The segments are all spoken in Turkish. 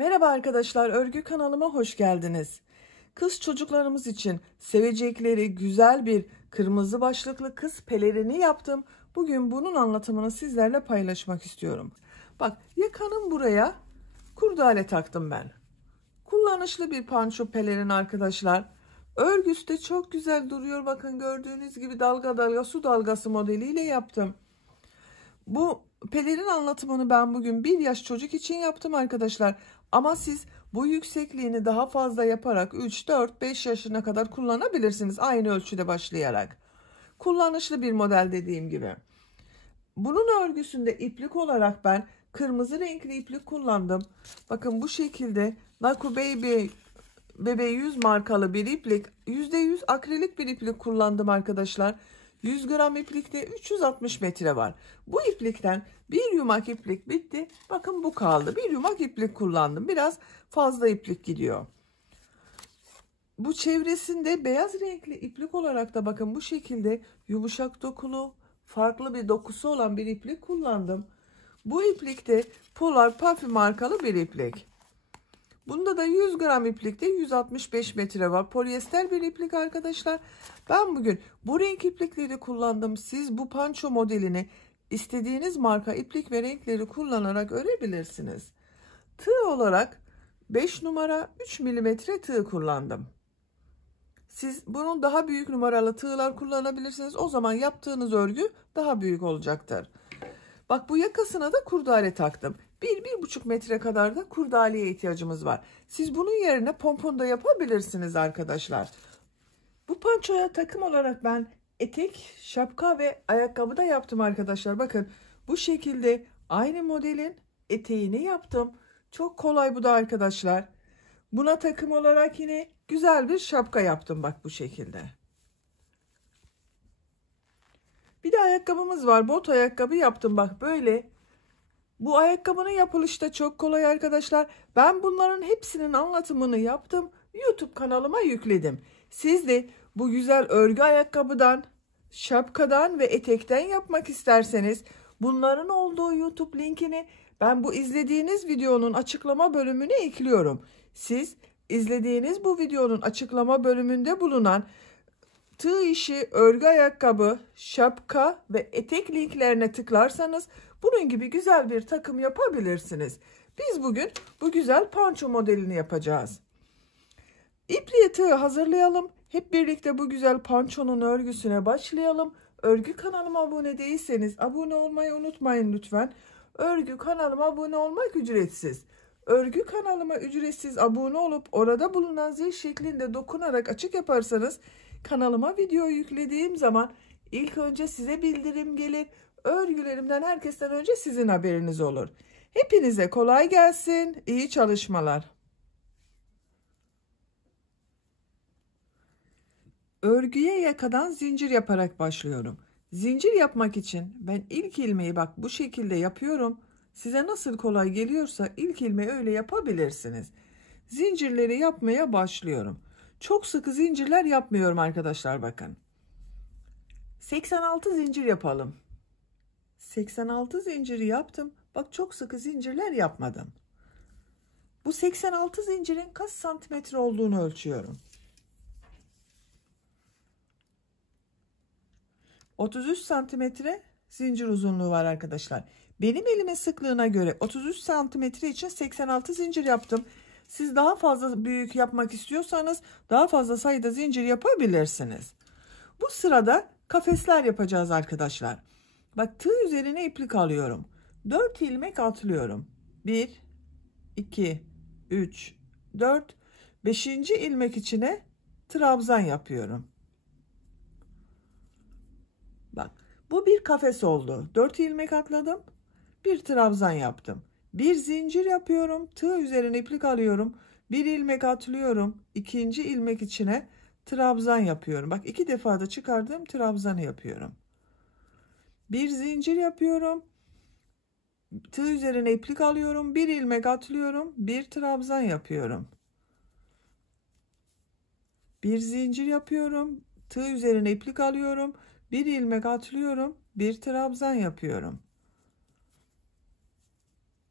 Merhaba arkadaşlar, örgü kanalıma hoş geldiniz. Kız çocuklarımız için sevecekleri güzel bir kırmızı başlıklı kız pelerini yaptım. Bugün bunun anlatımını sizlerle paylaşmak istiyorum. Bak, yakanın buraya kurdale taktım ben. Kullanışlı bir panço pelerin arkadaşlar. Örgüsü de çok güzel duruyor. Bakın gördüğünüz gibi dalga dalga su dalgası modeliyle yaptım. Bu pelerin anlatımını ben bugün 1 yaş çocuk için yaptım arkadaşlar. Ama siz bu yüksekliğini daha fazla yaparak 3, 4, 5 yaşına kadar kullanabilirsiniz. Aynı ölçüde başlayarak. Kullanışlı bir model dediğim gibi. Bunun örgüsünde iplik olarak ben kırmızı renkli iplik kullandım. Bakın bu şekilde Naku Baby Bebe 100 markalı bir iplik, %100 akrilik bir iplik kullandım arkadaşlar. 100 gram iplikte 360 metre var. Bu iplikten bir yumak iplik bitti. Bakın bu kaldı. Bir yumak iplik kullandım. Biraz fazla iplik gidiyor. Bu çevresinde beyaz renkli iplik olarak da bakın bu şekilde yumuşak dokulu, farklı bir dokusu olan bir iplik kullandım. Bu iplikte Polar Puffy markalı bir iplik. Bunda da 100 gram iplikte 165 metre var. Polyester bir iplik arkadaşlar. Ben bugün bu renk iplikleri kullandım. Siz bu panço modelini istediğiniz marka iplik ve renkleri kullanarak örebilirsiniz. Tığ olarak 5 numara 3 milimetre tığ kullandım. Siz bunun daha büyük numaralı tığlar kullanabilirsiniz. O zaman yaptığınız örgü daha büyük olacaktır. Bak, bu yakasına da kurdale taktım. 1-1,5 metre kadar da kurdaleye ihtiyacımız var. Siz bunun yerine pompon da yapabilirsiniz arkadaşlar. Bu pançoya takım olarak ben etek, şapka ve ayakkabı da yaptım arkadaşlar. Bakın bu şekilde aynı modelin eteğini yaptım. Çok kolay bu da arkadaşlar. Buna takım olarak yine güzel bir şapka yaptım bak bu şekilde. Bir de ayakkabımız var. Bot ayakkabı yaptım bak böyle. Bu ayakkabının yapılışı da çok kolay arkadaşlar. Ben bunların hepsinin anlatımını yaptım. YouTube kanalıma yükledim. Siz de bu güzel örgü ayakkabıdan, şapkadan ve etekten yapmak isterseniz bunların olduğu YouTube linkini ben bu izlediğiniz videonun açıklama bölümüne ekliyorum. Siz izlediğiniz bu videonun açıklama bölümünde bulunan tığ işi, örgü ayakkabı, şapka ve etek linklerine tıklarsanız bunun gibi güzel bir takım yapabilirsiniz. Biz bugün bu güzel panço modelini yapacağız. İpliğe tığ hazırlayalım. Hep birlikte bu güzel pançonun örgüsüne başlayalım. Örgü kanalıma abone değilseniz abone olmayı unutmayın lütfen. Örgü kanalıma abone olmak ücretsiz. Örgü kanalıma ücretsiz abone olup orada bulunan zil şeklinde dokunarak açık yaparsanız kanalıma video yüklediğim zaman ilk önce size bildirim gelir. Örgülerimden herkesten önce sizin haberiniz olur. Hepinize kolay gelsin. İyi çalışmalar. Örgüye yakadan zincir yaparak başlıyorum. Zincir yapmak için ben ilk ilmeği bak bu şekilde yapıyorum. Size nasıl kolay geliyorsa ilk ilmeği öyle yapabilirsiniz. Zincirleri yapmaya başlıyorum. Çok sıkı zincirler yapmıyorum arkadaşlar bakın. 86 zincir yapalım. 86 zinciri yaptım. Bak çok sıkı zincirler yapmadım. Bu 86 zincirin kaç santimetre olduğunu ölçüyorum. 33 santimetre zincir uzunluğu var arkadaşlar. Benim elimin sıklığına göre 33 santimetre için 86 zincir yaptım. Siz daha fazla büyük yapmak istiyorsanız daha fazla sayıda zincir yapabilirsiniz. Bu sırada kafesler yapacağız arkadaşlar. Bak tığ üzerine iplik alıyorum. 4 ilmek atlıyorum. 1, 2, 3, 4, 5. ilmek içine trabzan yapıyorum. Bak bu bir kafes oldu. 4 ilmek atladım. Bir trabzan yaptım. Bir zincir yapıyorum. Tığ üzerine iplik alıyorum. Bir ilmek atlıyorum. 2. ilmek içine trabzan yapıyorum. Bak 2 defa da çıkardığım trabzanı yapıyorum. Bir zincir yapıyorum. Tığ üzerine iplik alıyorum. Bir ilmek atlıyorum. Bir trabzan yapıyorum. Bir zincir yapıyorum. Tığ üzerine iplik alıyorum. Bir ilmek atlıyorum. Bir trabzan yapıyorum.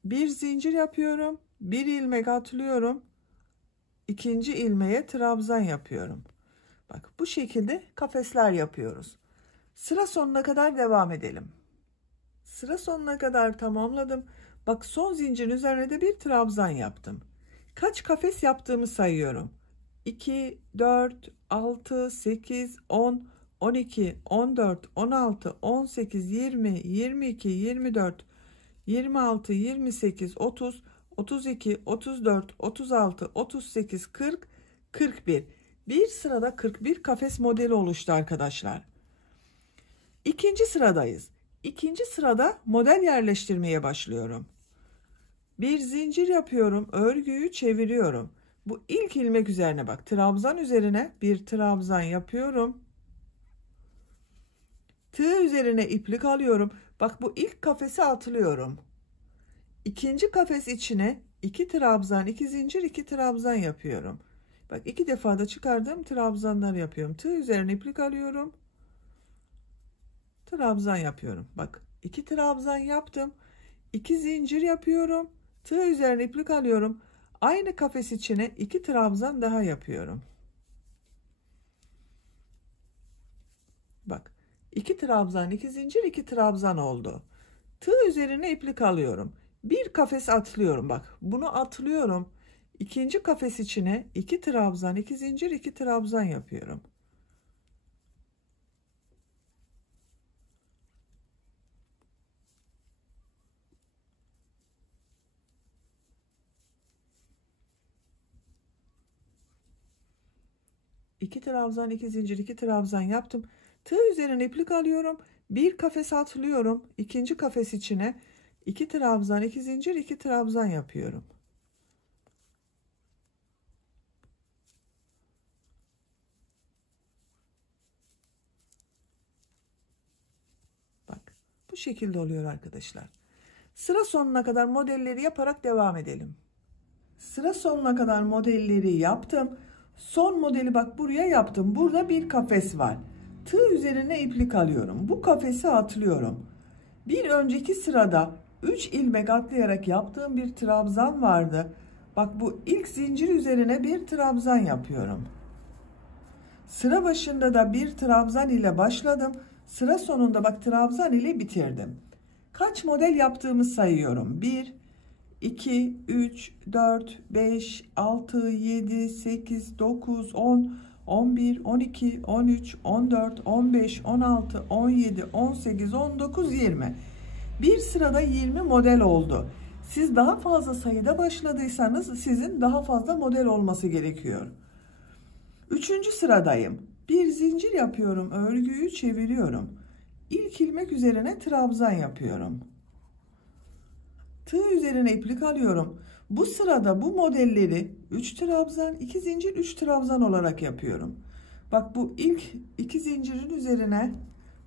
Bir zincir yapıyorum. Bir ilmek atlıyorum. İkinci ilmeğe trabzan yapıyorum. Bak bu şekilde kafesler yapıyoruz. Sıra sonuna kadar devam edelim. Sıra sonuna kadar tamamladım. Bak son zincirin üzerine de bir trabzan yaptım. Kaç kafes yaptığımı sayıyorum. 2, 4, 6, 8, 10, 12, 14, 16, 18, 20, 22, 24, 26, 28, 30, 32, 34, 36, 38, 40, 41. Bir sırada 41 kafes modeli oluştu arkadaşlar. İkinci sıradayız. İkinci sırada model yerleştirmeye başlıyorum. Bir zincir yapıyorum, örgüyü çeviriyorum. Bu ilk ilmek üzerine bak, trabzan üzerine bir trabzan yapıyorum. Tığ üzerine iplik alıyorum. Bak bu ilk kafese atlıyorum. İkinci kafes içine 2 trabzan, 2 zincir, 2 trabzan yapıyorum. Bak 2 defa da çıkardığım trabzanlar yapıyorum. Tığ üzerine iplik alıyorum. Trabzan yapıyorum. Bak 2 trabzan yaptım. 2 zincir yapıyorum. Tığ üzerine iplik alıyorum. Aynı kafes içine 2 trabzan daha yapıyorum. Bak 2 trabzan, 2 zincir, 2 trabzan oldu. Tığ üzerine iplik alıyorum. Bir kafes atlıyorum. Bak bunu atlıyorum. İkinci kafes içine 2 trabzan, 2 zincir, 2 trabzan yapıyorum. İki trabzan, 2 zincir, 2 trabzan yaptım. Tığ üzerine iplik alıyorum. Bir kafes atlıyorum. İkinci kafes içine 2 trabzan, 2 zincir, 2 trabzan yapıyorum. Bak bu şekilde oluyor arkadaşlar. Sıra sonuna kadar modelleri yaparak devam edelim. Sıra sonuna kadar modelleri yaptım. Son modeli bak buraya yaptım. Burada bir kafes var. Tığ üzerine iplik alıyorum. Bu kafesi atlıyorum. Bir önceki sırada 3 ilmek atlayarak yaptığım bir trabzan vardı. Bak bu ilk zincir üzerine bir trabzan yapıyorum. Sıra başında da bir trabzan ile başladım. Sıra sonunda bak trabzan ile bitirdim. Kaç model yaptığımı sayıyorum. 1, 2, 3, 4, 5, 6, 7, 8, 9, 10, 11, 12, 13, 14, 15, 16, 17, 18, 19, 20. Bir sırada 20 model oldu. Siz daha fazla sayıda başladıysanız sizin daha fazla model olması gerekiyor. Üçüncü sıradayım. Bir zincir yapıyorum, örgüyü çeviriyorum. İlk ilmek üzerine trabzan yapıyorum. Tığ üzerine iplik alıyorum. Bu sırada bu modelleri 3 trabzan, 2 zincir, 3 trabzan olarak yapıyorum. Bak bu ilk 2 zincirin üzerine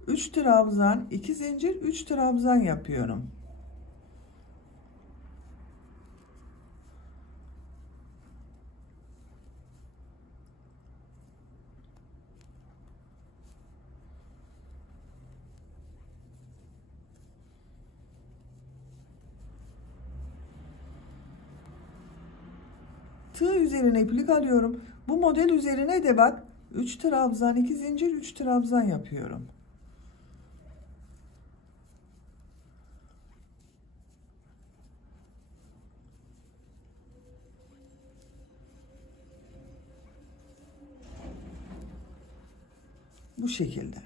3 trabzan, 2 zincir, 3 trabzan yapıyorum. Tığ üzerine iplik alıyorum. Bu model üzerine de bak 3 trabzan, 2 zincir, 3 trabzan yapıyorum. Bu şekilde.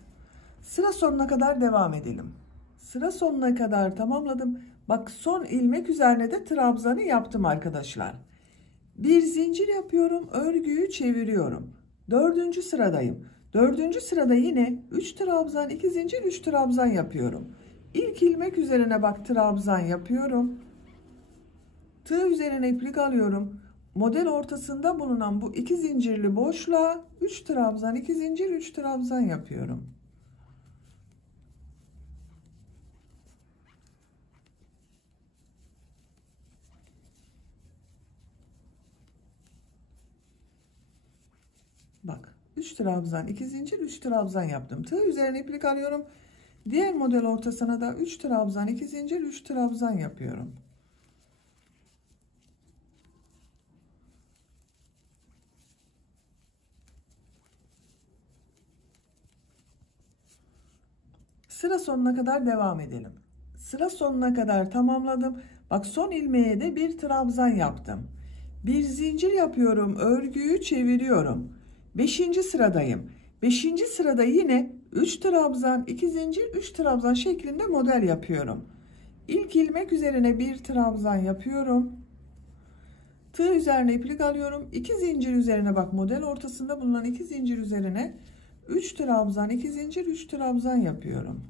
Sıra sonuna kadar devam edelim. Sıra sonuna kadar tamamladım. Bak son ilmek üzerine de trabzanı yaptım arkadaşlar. Bir zincir yapıyorum, örgüyü çeviriyorum. Dördüncü sıradayım. Dördüncü sırada yine 3 trabzan, 2 zincir, 3 trabzan yapıyorum. İlk ilmek üzerine bak trabzan yapıyorum. Tığ üzerine iplik alıyorum. Model ortasında bulunan bu 2 zincirli boşluğa 3 trabzan, 2 zincir, 3 trabzan yapıyorum. Bak 3 trabzan, 2 zincir, 3 trabzan yaptım. Tığ üzerine iplik alıyorum. Diğer model ortasına da 3 trabzan, 2 zincir, 3 trabzan yapıyorum. Sıra sonuna kadar devam edelim. Sıra sonuna kadar tamamladım. Bak son ilmeğe de bir trabzan yaptım. Bir zincir yapıyorum, örgüyü çeviriyorum. 5. sıradayım. 5. sırada yine 3 trabzan, 2 zincir, 3 trabzan şeklinde model yapıyorum. İlk ilmek üzerine bir trabzan yapıyorum. Tığ üzerine iplik alıyorum. 2 zincir üzerine, bak model ortasında bulunan 2 zincir üzerine 3 trabzan, 2 zincir, 3 trabzan yapıyorum.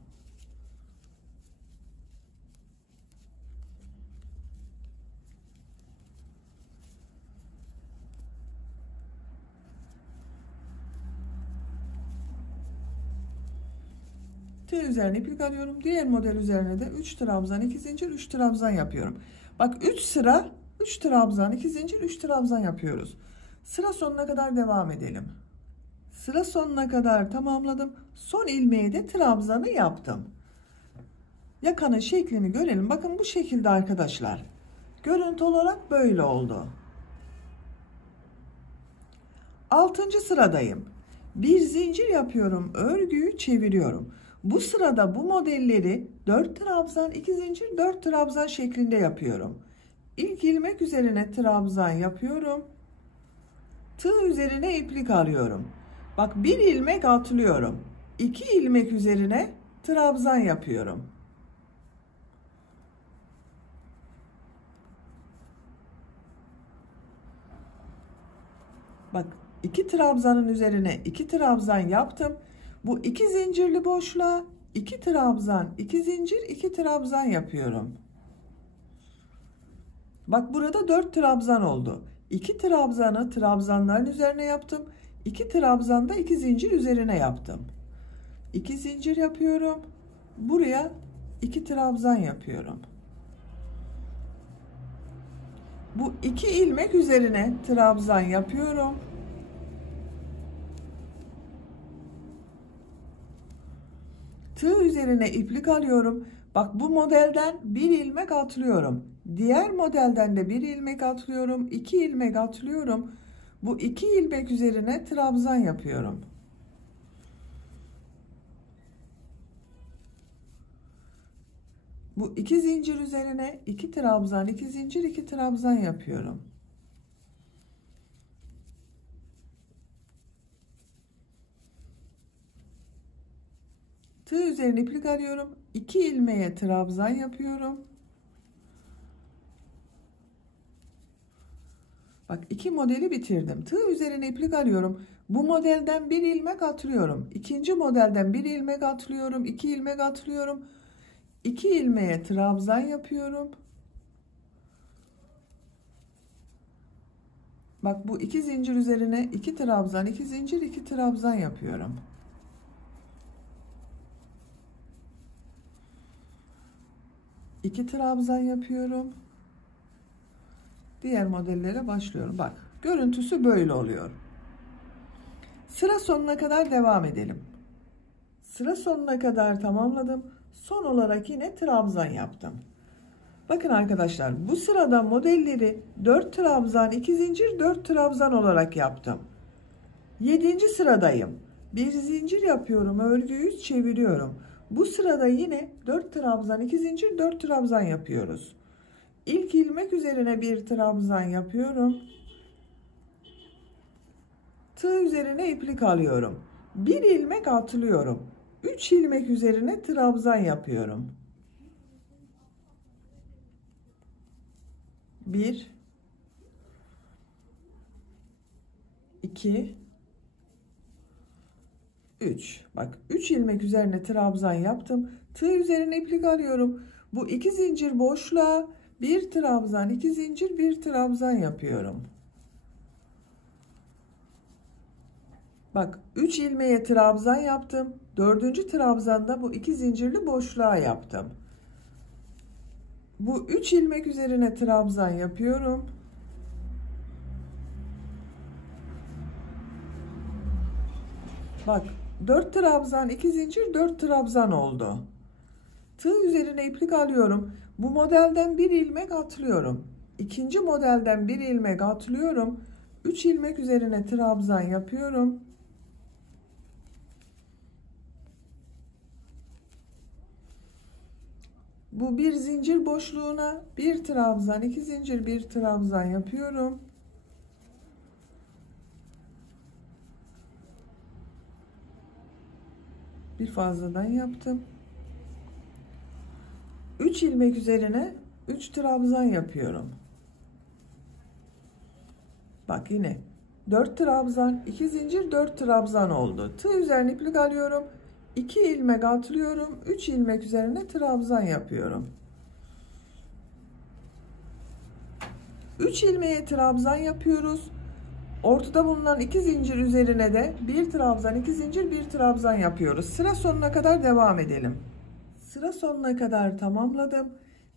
Tığ üzerine iplik alıyorum. Diğer model üzerine de 3 trabzan, 2 zincir, 3 trabzan yapıyorum. Bak 3 sıra 3 trabzan, 2 zincir, 3 trabzan yapıyoruz. Sıra sonuna kadar devam edelim. Sıra sonuna kadar tamamladım. Son ilmeğe de trabzanı yaptım. Yakanın şeklini görelim. Bakın bu şekilde arkadaşlar. Görüntü olarak böyle oldu. 6. sıradayım. Bir zincir yapıyorum. Örgüyü çeviriyorum. Bu sırada bu modelleri 4 trabzan, 2 zincir, 4 trabzan şeklinde yapıyorum. İlk ilmek üzerine trabzan yapıyorum. Tığ üzerine iplik alıyorum. Bak bir ilmek atlıyorum. 2 ilmek üzerine trabzan yapıyorum. Bak 2 trabzanın üzerine 2 trabzan yaptım. Bu 2 zincirli boşluğa 2 trabzan, 2 zincir, 2 trabzan yapıyorum. Bak burada 4 trabzan oldu. 2 trabzanı trabzanların üzerine yaptım. 2 trabzan da 2 zincir üzerine yaptım. 2 zincir yapıyorum. Buraya 2 trabzan yapıyorum. Bu 2 ilmek üzerine trabzan yapıyorum. Tığ üzerine iplik alıyorum. Bak bu modelden bir ilmek atlıyorum. Diğer modelden de bir ilmek atlıyorum. 2 ilmek atlıyorum. Bu 2 ilmek üzerine trabzan yapıyorum. Bu 2 zincir üzerine 2 trabzan, 2 zincir, 2 trabzan yapıyorum. Tığ üzerine iplik alıyorum. 2 ilmeğe trabzan yapıyorum. Bak 2 modeli bitirdim. Tığ üzerine iplik alıyorum. Bu modelden bir ilmek atlıyorum. İkinci modelden bir ilmek atlıyorum. 2 ilmek atlıyorum. 2 ilmeğe trabzan yapıyorum. Bak bu 2 zincir üzerine 2 trabzan, 2 zincir, 2 trabzan yapıyorum. İki trabzan yapıyorum. Diğer modellere başlıyorum. Bak görüntüsü böyle oluyor. Sıra sonuna kadar devam edelim. Sıra sonuna kadar tamamladım. Son olarak yine trabzan yaptım. Bakın arkadaşlar bu sırada modelleri 4 trabzan, 2 zincir, 4 trabzan olarak yaptım. 7. sıradayım. Bir zincir yapıyorum, örgüyü çeviriyorum. Bu sırada yine 4 trabzan, 2 zincir, 4 trabzan yapıyoruz. İlk ilmek üzerine bir trabzan yapıyorum. Tığ üzerine iplik alıyorum. Bir ilmek atlıyorum. 3 ilmek üzerine trabzan yapıyorum. 1 2 3. Bak 3 ilmek üzerine trabzan yaptım. Tığ üzerine iplik alıyorum. Bu 2 zincir boşluğa bir trabzan, 2 zincir, bir trabzan yapıyorum. Bak 3 ilmeğe trabzan yaptım. 4. trabzanda bu 2 zincirli boşluğa yaptım. Bu 3 ilmek üzerine trabzan yapıyorum. Bak 4 trabzan, 2 zincir, 4 trabzan oldu. Tığ üzerine iplik alıyorum. Bu modelden bir ilmek atlıyorum. İkinci modelden bir ilmek atlıyorum. 3 ilmek üzerine trabzan yapıyorum. Bu bir zincir boşluğuna bir trabzan, iki zincir, bir trabzan yapıyorum. Bir fazladan yaptım. 3 ilmek üzerine 3 trabzan yapıyorum. Bak yine 4 trabzan, 2 zincir, 4 trabzan oldu. Tığ üzerine iplik alıyorum. 2 ilmek atlıyorum. 3 ilmek üzerine trabzan yapıyorum. 3 ilmeğe trabzan yapıyoruz. Ortada bulunan 2 zincir üzerine de 1 trabzan, 2 zincir, 1 trabzan yapıyoruz. Sıra sonuna kadar devam edelim. Sıra sonuna kadar tamamladım.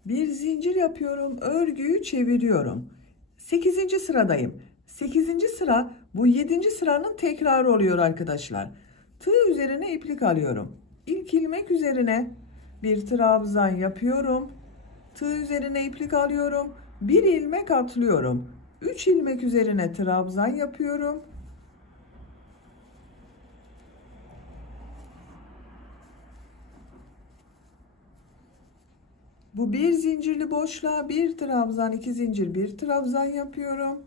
Bir zincir yapıyorum. Örgüyü çeviriyorum. 8. sıradayım. 8. sıra bu 7. sıranın tekrarı oluyor arkadaşlar. Tığ üzerine iplik alıyorum. İlk ilmek üzerine bir trabzan yapıyorum. Tığ üzerine iplik alıyorum. Bir ilmek atlıyorum. 3 ilmek üzerine trabzan yapıyorum. Bu bir zincirli boşluğa bir trabzan, iki zincir, bir trabzan yapıyorum.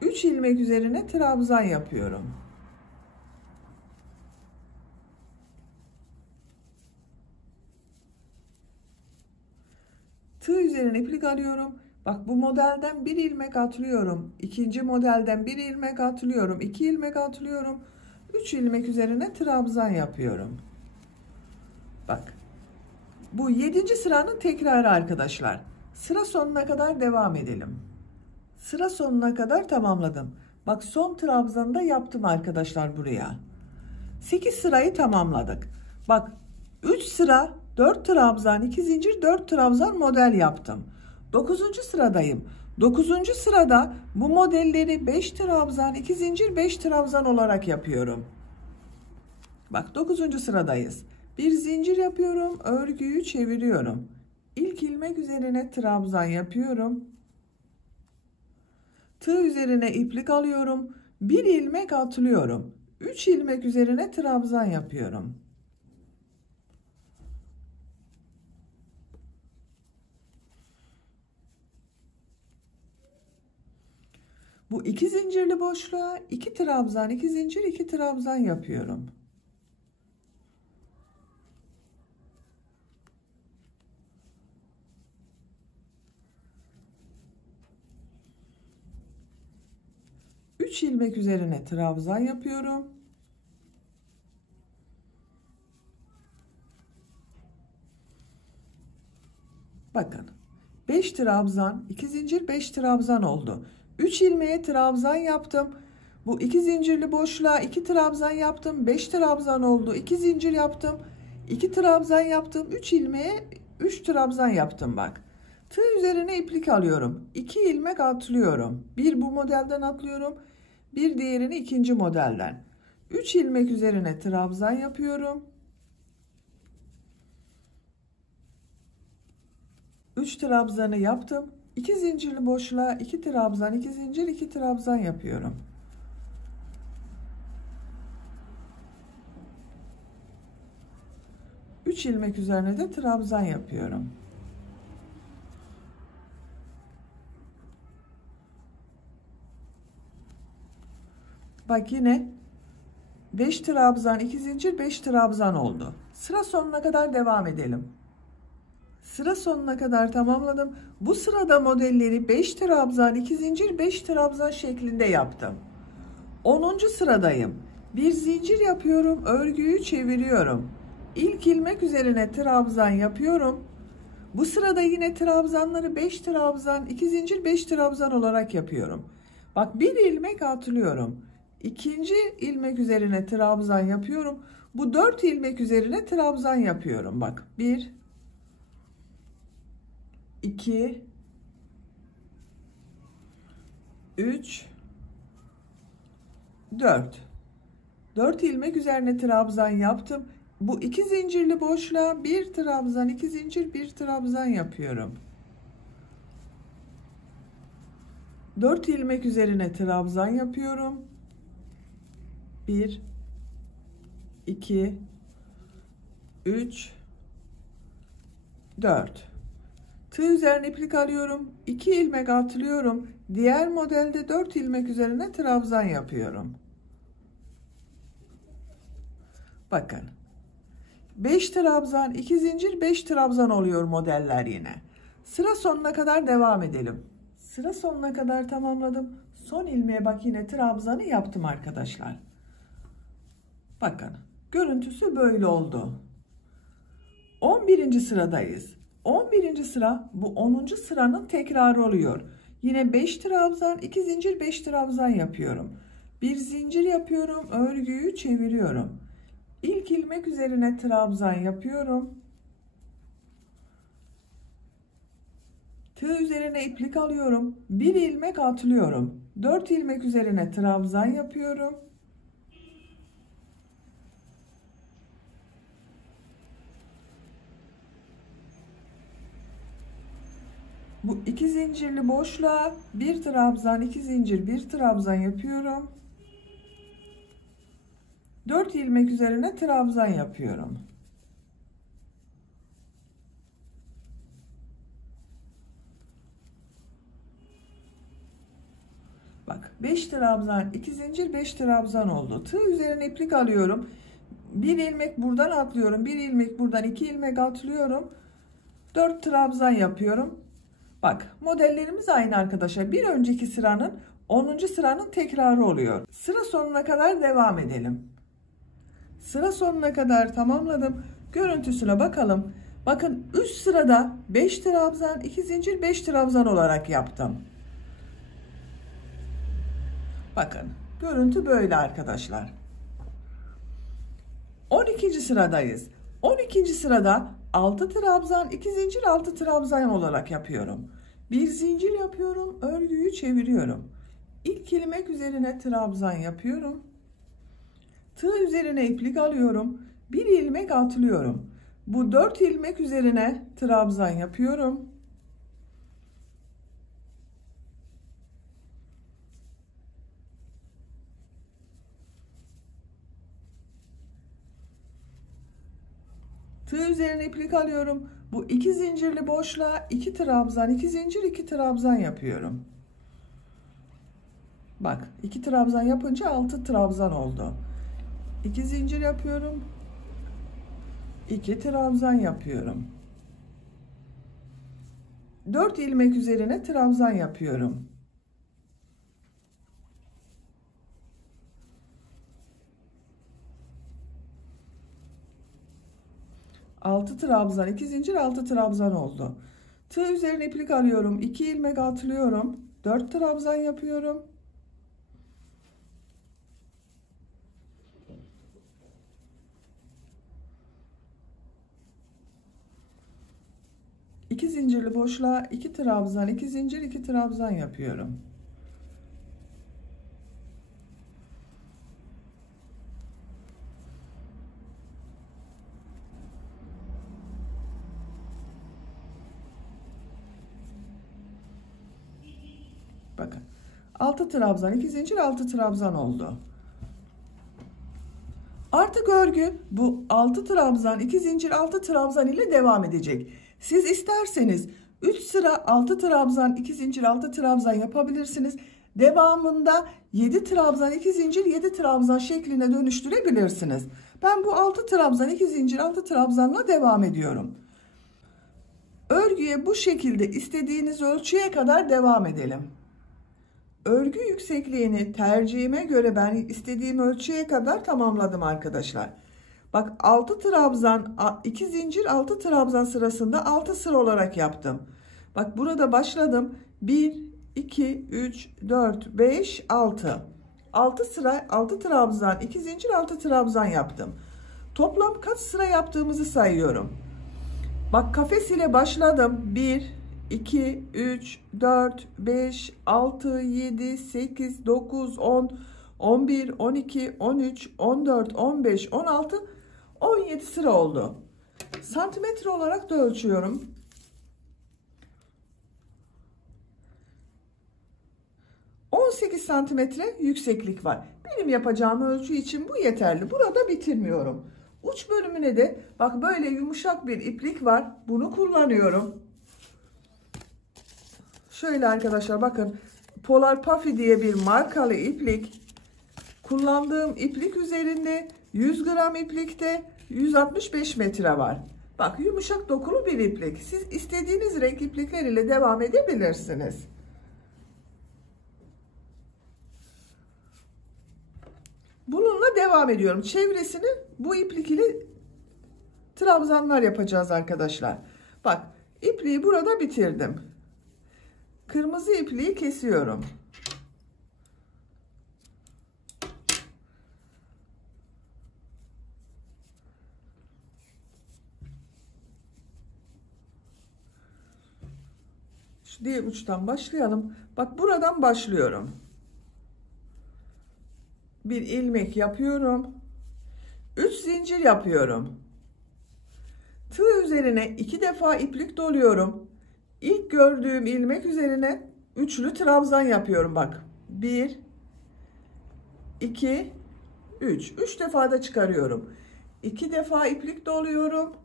3 ilmek üzerine trabzan yapıyorum. Tığ üzerine iplik alıyorum. Bak bu modelden bir ilmek atlıyorum. İkinci modelden bir ilmek atlıyorum. 2 ilmek atlıyorum. 3 ilmek üzerine trabzan yapıyorum. Bak. Bu 7. sıranın tekrarı arkadaşlar. Sıra sonuna kadar devam edelim. Sıra sonuna kadar tamamladım. Bak son trabzanı da yaptım arkadaşlar buraya. 8 sırayı tamamladık. Bak 3 sıra 4 trabzan, 2 zincir, 4 trabzan model yaptım. 9. sıradayım. 9. sırada bu modelleri 5 trabzan, 2 zincir, 5 trabzan olarak yapıyorum. Bak 9. sıradayız. Bir zincir yapıyorum, örgüyü çeviriyorum. İlk ilmek üzerine trabzan yapıyorum. Tığ üzerine iplik alıyorum. Bir ilmek atlıyorum. 3 ilmek üzerine trabzan yapıyorum. Bu iki zincirli boşluğa 2 trabzan, 2 zincir, 2 trabzan yapıyorum. Üç ilmek üzerine trabzan yapıyorum. Bakın 5 trabzan, 2 zincir, 5 trabzan oldu. 3 ilmeğe trabzan yaptım. Bu iki zincirli boşluğa 2 trabzan yaptım. 5 trabzan oldu. 2 zincir yaptım. 2 trabzan yaptım. 3 ilmeğe 3 trabzan yaptım bak. Tığ üzerine iplik alıyorum. 2 ilmek atlıyorum. Bir bu modelden atlıyorum. Bir diğerini ikinci modelden. 3 ilmek üzerine trabzan yapıyorum. 3 trabzanı yaptım. 2 zincirli boşluğa 2 trabzan, 2 zincir, 2 trabzan yapıyorum. Üç ilmek üzerine de trabzan yapıyorum. Bak yine 5 trabzan, 2 zincir, 5 trabzan oldu. Sıra sonuna kadar devam edelim. Sıra sonuna kadar tamamladım. Bu sırada modelleri 5 trabzan, 2 zincir, 5 trabzan şeklinde yaptım. 10. sıradayım. Bir zincir yapıyorum, örgüyü çeviriyorum. İlk ilmek üzerine trabzan yapıyorum. Bu sırada yine trabzanları 5 trabzan, 2 zincir, 5 trabzan olarak yapıyorum. Bak bir ilmek atlıyorum. İkinci ilmek üzerine trabzan yapıyorum. Bu 4 ilmek üzerine trabzan yapıyorum. Bak 1 2 3 4 ilmek üzerine trabzan yaptım. Bu iki zincirli boşluğa bir trabzan, iki zincir, bir trabzan yapıyorum. 4 ilmek üzerine trabzan yapıyorum. 1 2 3, 4. Tığ üzerine iplik alıyorum. 2 ilmek atlıyorum. Diğer modelde 4 ilmek üzerine trabzan yapıyorum. Bakın. 5 trabzan, 2 zincir, 5 trabzan oluyor modeller yine. Sıra sonuna kadar devam edelim. Sıra sonuna kadar tamamladım. Son ilmeğe bak yine trabzanı yaptım arkadaşlar. Bakın. Görüntüsü böyle oldu. 11. sıradayız. 11. sıra bu 10. sıranın tekrarı oluyor. Yine 5 trabzan, 2 zincir, 5 trabzan yapıyorum. Bir zincir yapıyorum, örgüyü çeviriyorum. İlk ilmek üzerine trabzan yapıyorum. Tığ üzerine iplik alıyorum. Bir ilmek atlıyorum. 4 ilmek üzerine trabzan yapıyorum. Bu 2 zincirli boşluğa bir trabzan, 2 zincir, bir trabzan yapıyorum. 4 ilmek üzerine trabzan yapıyorum. Bak 5 trabzan, 2 zincir, 5 trabzan oldu. Tığ üzerine iplik alıyorum. Bir ilmek buradan atlıyorum. Bir ilmek buradan, 2 ilmek atlıyorum. 4 trabzan yapıyorum. Bak modellerimiz aynı arkadaşlar. Bir önceki sıranın 10. sıranın tekrarı oluyor. Sıra sonuna kadar devam edelim. Sıra sonuna kadar tamamladım. Görüntüsüne bakalım. Bakın üst sırada 5 trabzan, 2 zincir, 5 trabzan olarak yaptım. Bakın görüntü böyle arkadaşlar. 12. sıradayız. 12. sırada 6 trabzan, 2 zincir, 6 trabzan olarak yapıyorum. Bir zincir yapıyorum, örgüyü çeviriyorum. İlk ilmek üzerine trabzan yapıyorum. Tığ üzerine iplik alıyorum. Bir ilmek atlıyorum. Bu 4 ilmek üzerine trabzan yapıyorum. Tığ üzerine iplik alıyorum. Bu 2 zincirli boşluğa 2 trabzan, 2 zincir, 2 trabzan yapıyorum. Bak 2 trabzan yapınca 6 trabzan oldu. 2 zincir yapıyorum. 2 trabzan yapıyorum. 4 ilmek üzerine trabzan yapıyorum. Altı trabzan, 2 zincir, 6 trabzan oldu. Tığ üzerine iplik alıyorum. 2 ilmek atlıyorum. 4 trabzan yapıyorum. İki zincirli boşluğa 2 trabzan, 2 zincir, 2 trabzan yapıyorum. Bakın 6 trabzan, 2 zincir, 6 trabzan oldu. Artık örgü bu 6 trabzan, 2 zincir, 6 trabzan ile devam edecek. Siz isterseniz 3 sıra 6 trabzan, 2 zincir, 6 trabzan yapabilirsiniz. Devamında 7 trabzan, 2 zincir, 7 trabzan şekline dönüştürebilirsiniz. Ben bu 6 trabzan, 2 zincir, 6 trabzanla devam ediyorum. Örgüye bu şekilde istediğiniz ölçüye kadar devam edelim. Örgü yüksekliğini tercihime göre ben istediğim ölçüye kadar tamamladım arkadaşlar. Bak 6 trabzan, 2 zincir, 6 trabzan sırasında 6 sıra olarak yaptım. Bak burada başladım. 1, 2, 3, 4, 5, 6. 6 sıra, 6 trabzan, 2 zincir, 6 trabzan yaptım. Toplam kaç sıra yaptığımızı sayıyorum. Bak kafes ile başladım. 1, 2, 3, 4, 5, 6, 7, 8, 9, 10, 11, 12, 13, 14, 15, 16, 17 sıra oldu. Santimetre olarak da ölçüyorum. 18 santimetre yükseklik var. Benim yapacağım ölçü için bu yeterli. Burada bitirmiyorum. Uç bölümüne de bak böyle yumuşak bir iplik var. Bunu kullanıyorum. Şöyle arkadaşlar bakın, Polar Puffy diye bir markalı iplik. Kullandığım iplik üzerinde 100 gram iplikte 165 metre var. Bak, yumuşak dokulu bir iplik. Siz istediğiniz renk iplikler ile devam edebilirsiniz. Bununla devam ediyorum. Çevresini bu iplik ile trabzanlar yapacağız arkadaşlar. Bak, ipliği burada bitirdim. Kırmızı ipliği kesiyorum. Şu diğer uçtan başlayalım. Bak, buradan başlıyorum. Bir ilmek yapıyorum. 3 zincir yapıyorum. Tığ üzerine 2 defa iplik doluyorum. İlk gördüğüm ilmek üzerine üçlü trabzan yapıyorum bak. 1 2 3. 3 defa da çıkarıyorum. 2 defa iplik doluyorum.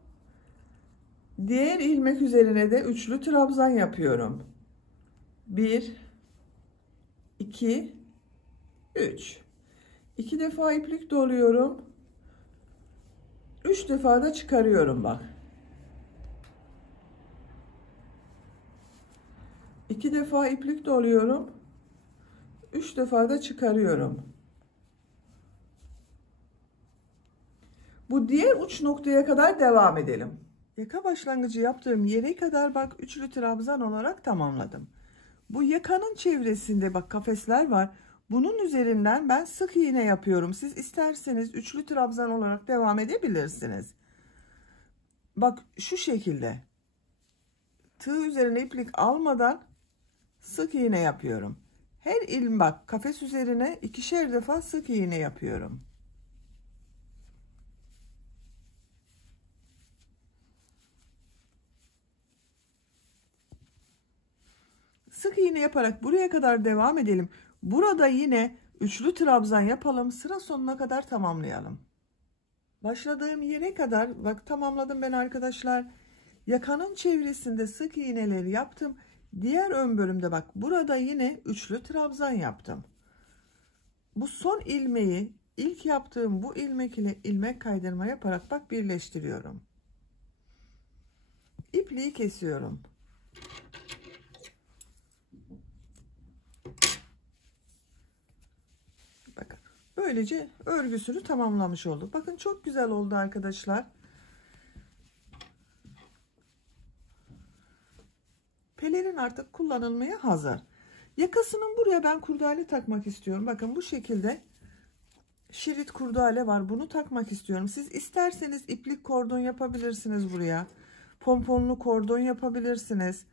Diğer ilmek üzerine de üçlü trabzan yapıyorum. 1 2 3. 2 defa iplik doluyorum. 3 defa da çıkarıyorum bak. 2 defa iplik doluyorum. 3 defa da çıkarıyorum. Bu diğer uç noktaya kadar devam edelim. Yaka başlangıcı yaptığım yere kadar bak üçlü trabzan olarak tamamladım. Bu yakanın çevresinde bak kafesler var. Bunun üzerinden ben sık iğne yapıyorum. Siz isterseniz üçlü trabzan olarak devam edebilirsiniz. Bak şu şekilde. Tığ üzerine iplik almadan sık iğne yapıyorum. Her ilm bak kafes üzerine 2'şer defa sık iğne yapıyorum. Sık iğne yaparak buraya kadar devam edelim. Burada yine üçlü trabzan yapalım. Sıra sonuna kadar tamamlayalım. Başladığım yere kadar bak tamamladım ben arkadaşlar. Yakanın çevresinde sık iğneleri yaptım. Diğer ön bölümde bak burada yine üçlü trabzan yaptım. Bu son ilmeği ilk yaptığım bu ilmek ile ilmek kaydırma yaparak bak birleştiriyorum. İpliği kesiyorum. Bakın böylece örgüsünü tamamlamış olduk. Bakın çok güzel oldu arkadaşlar. Pelerin artık kullanılmaya hazır. Yakasının buraya ben kurdale takmak istiyorum. Bakın bu şekilde şerit kurdale var. Bunu takmak istiyorum. Siz isterseniz iplik kordon yapabilirsiniz buraya. Pomponlu kordon yapabilirsiniz.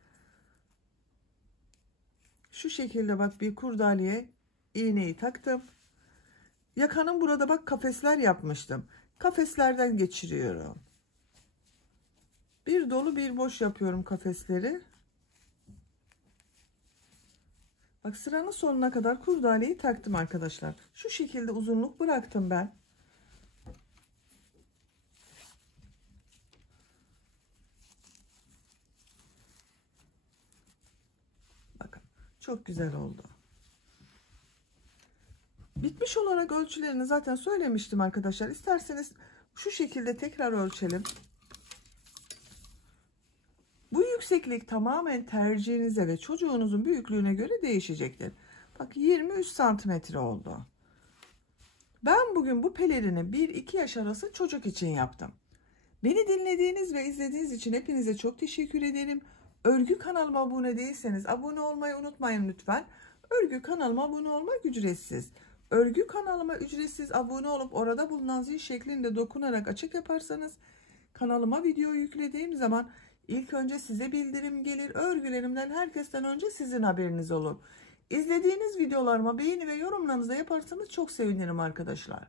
Şu şekilde bak bir kurdaleye iğneyi taktım. Yakanın burada bak kafesler yapmıştım. Kafeslerden geçiriyorum. Bir dolu bir boş yapıyorum kafesleri. Bak sıranın sonuna kadar kurdaleyi taktım arkadaşlar. Şu şekilde uzunluk bıraktım ben. Bakın çok güzel oldu. Bitmiş olarak ölçülerini zaten söylemiştim arkadaşlar. İsterseniz şu şekilde tekrar ölçelim. Bu yükseklik tamamen tercihinize ve çocuğunuzun büyüklüğüne göre değişecektir. Bak 23 santimetre oldu. Ben bugün bu pelerini 1-2 yaş arası çocuk için yaptım. Beni dinlediğiniz ve izlediğiniz için hepinize çok teşekkür ederim. Örgü kanalıma abone değilseniz abone olmayı unutmayın lütfen. Örgü kanalıma abone olmak ücretsiz. Örgü kanalıma ücretsiz abone olup orada bulunan zil şeklinde dokunarak açık yaparsanız kanalıma video yüklediğim zaman ilk önce size bildirim gelir. Örgülerimden herkesten önce sizin haberiniz olur. İzlediğiniz videolarıma beğeni ve yorumlarınızı da yaparsanız çok sevinirim arkadaşlar.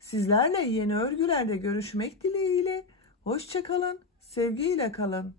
Sizlerle yeni örgülerde görüşmek dileğiyle. Hoşça kalın, sevgiyle kalın.